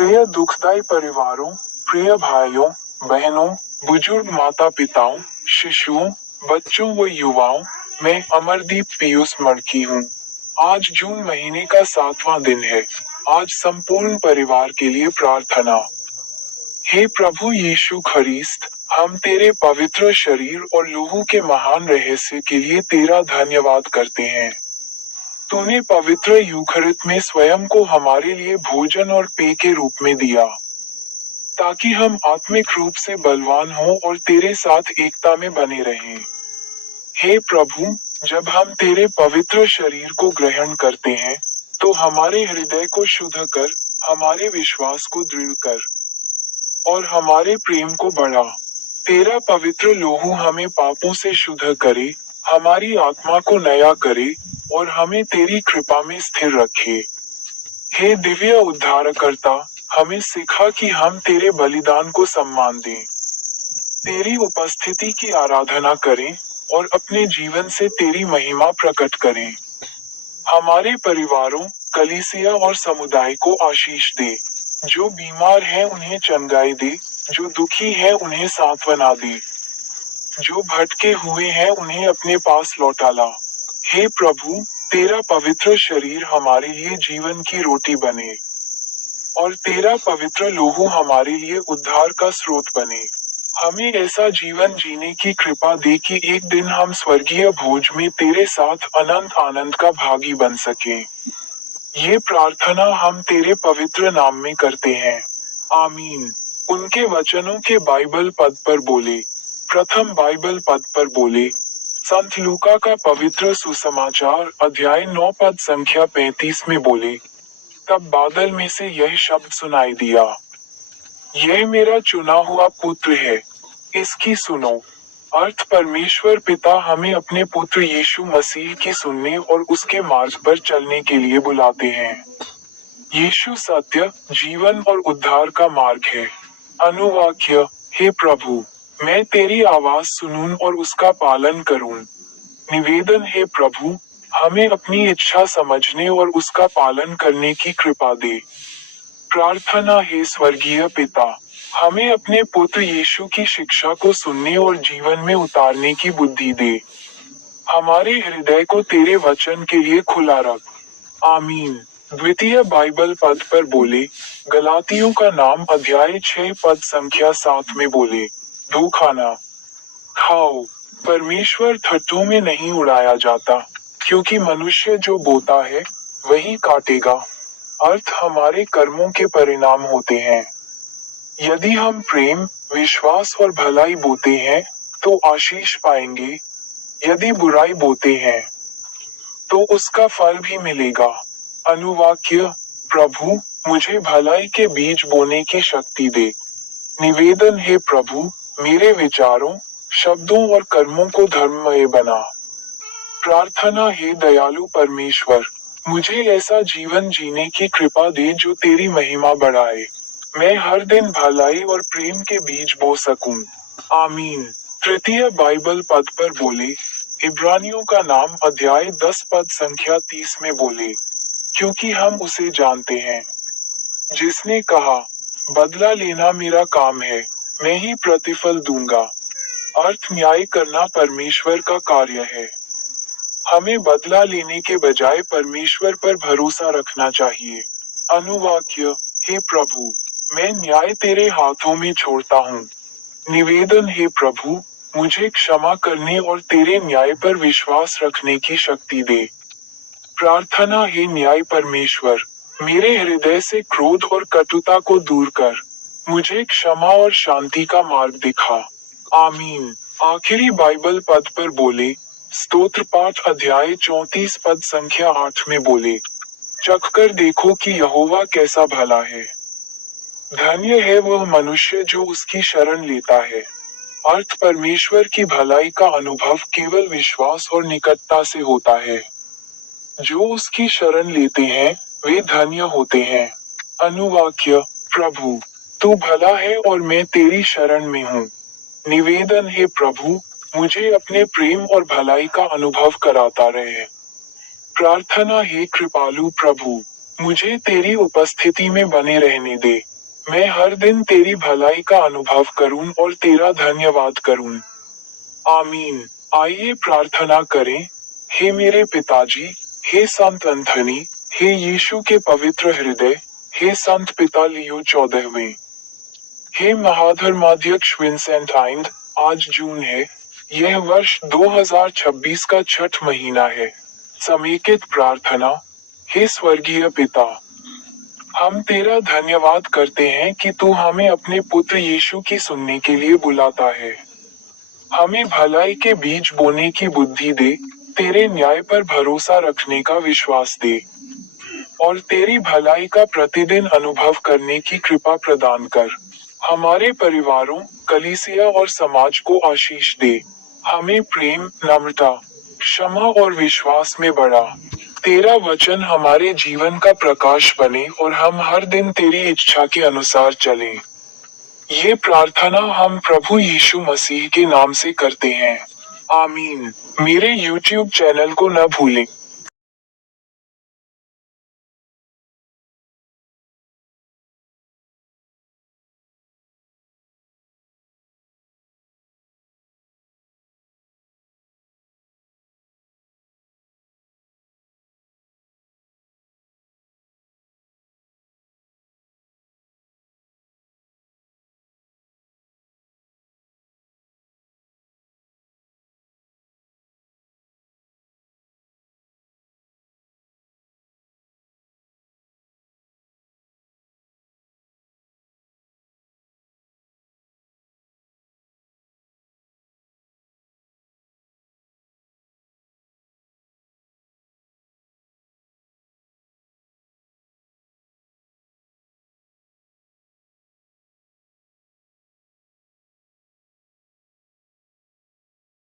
प्रिय दुखदाई परिवारों, प्रिय भाइयों, बहनों, बुजुर्ग माता पिताओं, शिशुओं, बच्चों व युवाओं, मैं अमरदीप पीयूष मड़की हूँ। आज जून महीने का 7वां दिन है। आज संपूर्ण परिवार के लिए प्रार्थना। हे प्रभु यीशु ख्रीस्त, हम तेरे पवित्र शरीर और लहू के महान रहस्य के लिए तेरा धन्यवाद करते हैं। तूने पवित्र यूखरित में स्वयं को हमारे लिए भोजन और पेय के रूप में दिया, ताकि हम आत्मिक रूप से बलवान हों और तेरे साथ एकता में बने रहें। हे प्रभु, जब हम तेरे पवित्र शरीर को ग्रहण करते हैं, तो हमारे हृदय को शुद्ध कर, हमारे विश्वास को दृढ़ कर और हमारे प्रेम को बढ़ा। तेरा पवित्र लोहू हमें पापों से शुद्ध करे, हमारी आत्मा को नया करे और हमें तेरी कृपा में स्थिर रखे। हे दिव्य उद्धारकर्ता, हमें सिखा कि हम तेरे बलिदान को सम्मान दें, तेरी उपस्थिति की आराधना करें और अपने जीवन से तेरी महिमा प्रकट करें। हमारे परिवारों, कलीसिया और समुदाय को आशीष दे। जो बीमार हैं उन्हें चंगाई दे, जो दुखी हैं उन्हें सांत्वना दे, जो भटके हुए हैं उन्हें अपने पास लौटा ला। हे प्रभु, तेरा पवित्र शरीर हमारे लिए जीवन की रोटी बने और तेरा पवित्र लोहू हमारे लिए उद्धार का स्रोत बने। हमें ऐसा जीवन जीने की कृपा दे कि एक दिन हम स्वर्गीय भोज में तेरे साथ अनंत आनंद का भागी बन सकें। ये प्रार्थना हम तेरे पवित्र नाम में करते हैं। आमीन। उनके वचनों के बाइबल पद पर बोले। प्रथम बाइबल पद पर बोले। संत लूका का पवित्र सुसमाचार अध्याय 9 पद संख्या 35 में बोले, तब बादल में से यह शब्द सुनाई दिया, यह मेरा चुना हुआ पुत्र है, इसकी सुनो। अर्थ परमेश्वर पिता हमें अपने पुत्र यीशु मसीह की सुनने और उसके मार्ग पर चलने के लिए बुलाते हैं। यीशु सत्य, जीवन और उद्धार का मार्ग है। अनुवाक्य, हे प्रभु, मैं तेरी आवाज सुनूं और उसका पालन करूं। निवेदन, हे प्रभु, हमें अपनी इच्छा समझने और उसका पालन करने की कृपा दे। प्रार्थना, हे स्वर्गीय पिता, हमें अपने पुत्र यीशु की शिक्षा को सुनने और जीवन में उतारने की बुद्धि दे। हमारे हृदय को तेरे वचन के लिए खुला रख। आमीन। द्वितीय बाइबल पद पर बोले। गलातियों का नाम अध्याय 6 पद संख्या 7 में बोले, धोखा न खाओ। परमेश्वर ठट्ठों में नहीं उड़ाया जाता, क्योंकि मनुष्य जो बोता है वही काटेगा। अर्थ हमारे कर्मों के परिणाम होते हैं। यदि हम प्रेम, विश्वास और भलाई बोते हैं, तो आशीष पाएंगे। यदि बुराई बोते हैं, तो उसका फल भी मिलेगा। अनुवाक्य, प्रभु, मुझे भलाई के बीज बोने की शक्ति दे। निवेदन, हे प्रभु, मेरे विचारों, शब्दों और कर्मों को धर्ममय बना। प्रार्थना, हे दयालु परमेश्वर, मुझे ऐसा जीवन जीने की कृपा दे जो तेरी महिमा बढ़ाए। मैं हर दिन भलाई और प्रेम के बीज बो सकूं। आमीन। तृतीय बाइबल पद पर बोले। इब्रानियों का नाम अध्याय 10 पद संख्या 30 में बोले, क्योंकि हम उसे जानते हैं, जिसने कहा, बदला लेना मेरा काम है, मैं ही प्रतिफल दूंगा। अर्थ न्याय करना परमेश्वर का कार्य है। हमें बदला लेने के बजाय परमेश्वर पर भरोसा रखना चाहिए। अनुवाक्य, हे प्रभु, मैं न्याय तेरे हाथों में छोड़ता हूँ। निवेदन, हे प्रभु, मुझे क्षमा करने और तेरे न्याय पर विश्वास रखने की शक्ति दे। प्रार्थना, हे न्याय परमेश्वर, मेरे हृदय से क्रोध और कटुता को दूर कर। मुझे क्षमा और शांति का मार्ग दिखा। आमीन। आखिरी बाइबल पद पर बोले। स्तोत्र पाठ अध्याय 34 पद संख्या 8 में बोले, चखकर देखो कि यहोवा कैसा भला है। धन्य है वह मनुष्य जो उसकी शरण लेता है। अर्थ परमेश्वर की भलाई का अनुभव केवल विश्वास और निकटता से होता है। जो उसकी शरण लेते हैं, वे धन्य होते हैं। अनुवाक्य, प्रभु, तू भला है और मैं तेरी शरण में हूँ। निवेदन, हे प्रभु, मुझे अपने प्रेम और भलाई का अनुभव कराता रहे। प्रार्थना, हे कृपालु प्रभु, मुझे तेरी उपस्थिति में बने रहने दे। मैं हर दिन तेरी भलाई का अनुभव करूं और तेरा धन्यवाद करूं। आमीन। आइए प्रार्थना करें। हे मेरे पिताजी, हे संत एंथनी, हे यीशु के पवित्र हृदय, हे संत पिता लियो 14वें, हे महाधर्माध्यक्ष विंसेंट आइंड, आज जून है। यह वर्ष 2026 का छठ महीना है। समेकित प्रार्थना। हे स्वर्गीय पिता, हम तेरा धन्यवाद करते हैं कि तू हमें अपने पुत्र यीशु की सुनने के लिए बुलाता है। हमें भलाई के बीज बोने की बुद्धि दे, तेरे न्याय पर भरोसा रखने का विश्वास दे, और तेरी भलाई का प्रतिदिन अनुभव करने की कृपा प्रदान कर। हमारे परिवारों, कलीसिया और समाज को आशीष दे। हमें प्रेम, नम्रता, क्षमा और विश्वास में बढ़ा। तेरा वचन हमारे जीवन का प्रकाश बने और हम हर दिन तेरी इच्छा के अनुसार चलें। ये प्रार्थना हम प्रभु यीशु मसीह के नाम से करते हैं। आमीन। मेरे YouTube चैनल को न भूलें।